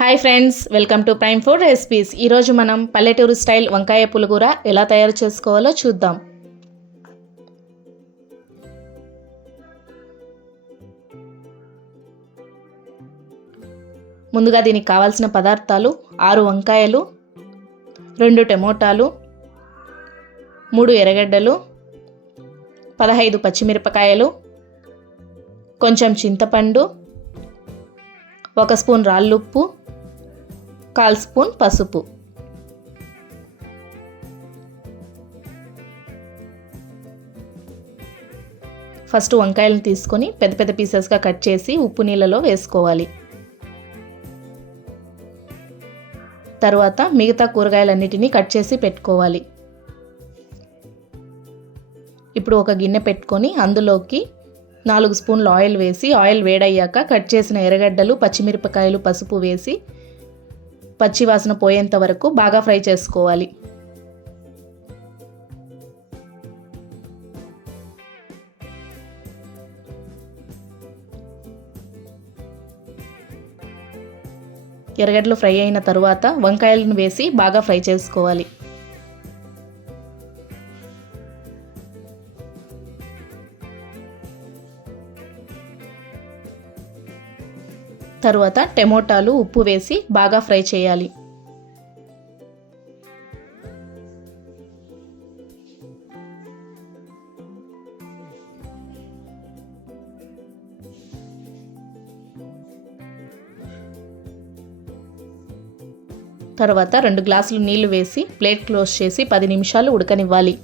Hi friends, welcome to prime food recipes. ఈరోజు మనం పల్లెటూరు స్టైల్ వంకాయ పులిహోర ఎలా తయారు చేసుకోవాలో చూద్దాం. ముందుగా దీనికి కావాల్సిన పదార్థాలు 6 వంకాయలు, 2 టమోటాలు, 3 ఎర్రగడ్డలు, 15 పచ్చిమిరపకాయలు, కొంచెం చింతపండు, 1 స్పూన్ రాళ్ళుప్పు, 1/4 స్పూన్ పసుపు. ఫస్ట్ వంకాయలను తీసుకొని పెద్ద పెద్ద పీసెస్గా కట్ చేసి ఉప్పు నీళ్ళలో వేసుకోవాలి. తర్వాత మిగతా కూరగాయలన్నిటినీ కట్ చేసి పెట్టుకోవాలి. ఇప్పుడు ఒక గిన్నె పెట్టుకొని అందులోకి 4 స్పూన్ల ఆయిల్ వేసి ఆయిల్ వేడయ్యాక కట్ చేసిన ఎర్రగడ్డలు, పచ్చిమిరపకాయలు, పసుపు వేసి పచ్చి వాసన పోయేంత వరకు బాగా ఫ్రై చేసుకోవాలి. ఎర్రగడ్డలు ఫ్రై అయిన తరువాత వంకాయలను వేసి బాగా ఫ్రై చేసుకోవాలి. తరువాత టమోటాలు, ఉప్పు వేసి బాగా ఫ్రై చేయాలి. తర్వాత 2 గ్లాసులు నీళ్లు వేసి ప్లేట్ క్లోజ్ చేసి 10 నిమిషాలు ఉడకనివ్వాలి.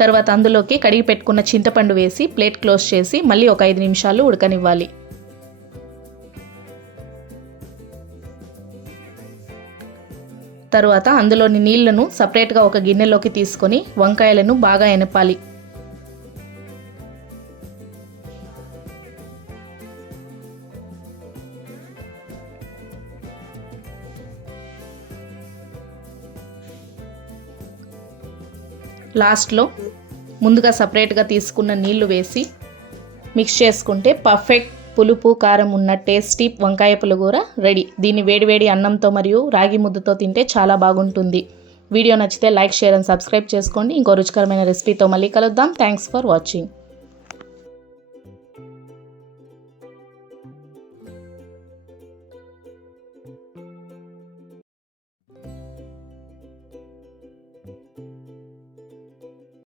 తర్వాత అందులోకి కడిగి పెట్టుకున్న చింతపండు వేసి ప్లేట్ క్లోజ్ చేసి మళ్ళీ ఒక 5 నిమిషాలు ఉడకనివ్వాలి. తర్వాత అందులోని నీళ్లను సపరేట్గా ఒక గిన్నెలోకి తీసుకొని వంకాయలను బాగా ఎనపాలి. లాస్ట్లో ముందుగా సపరేట్గా తీసుకున్న నీళ్లు వేసి మిక్స్ చేసుకుంటే పర్ఫెక్ట్ పులుపు కారం ఉన్న టేస్టీ వంకాయ పులిహోర రెడీ. దీన్ని వేడివేడి అన్నంతో మరియు రాగి ముద్దతో తింటే చాలా బాగుంటుంది. వీడియో నచ్చితే లైక్, షేర్ అండ్ సబ్స్క్రైబ్ చేసుకోండి. ఇంకో రుచికరమైన రెసిపీతో మళ్ళీ కలుద్దాం. Thanks for watching.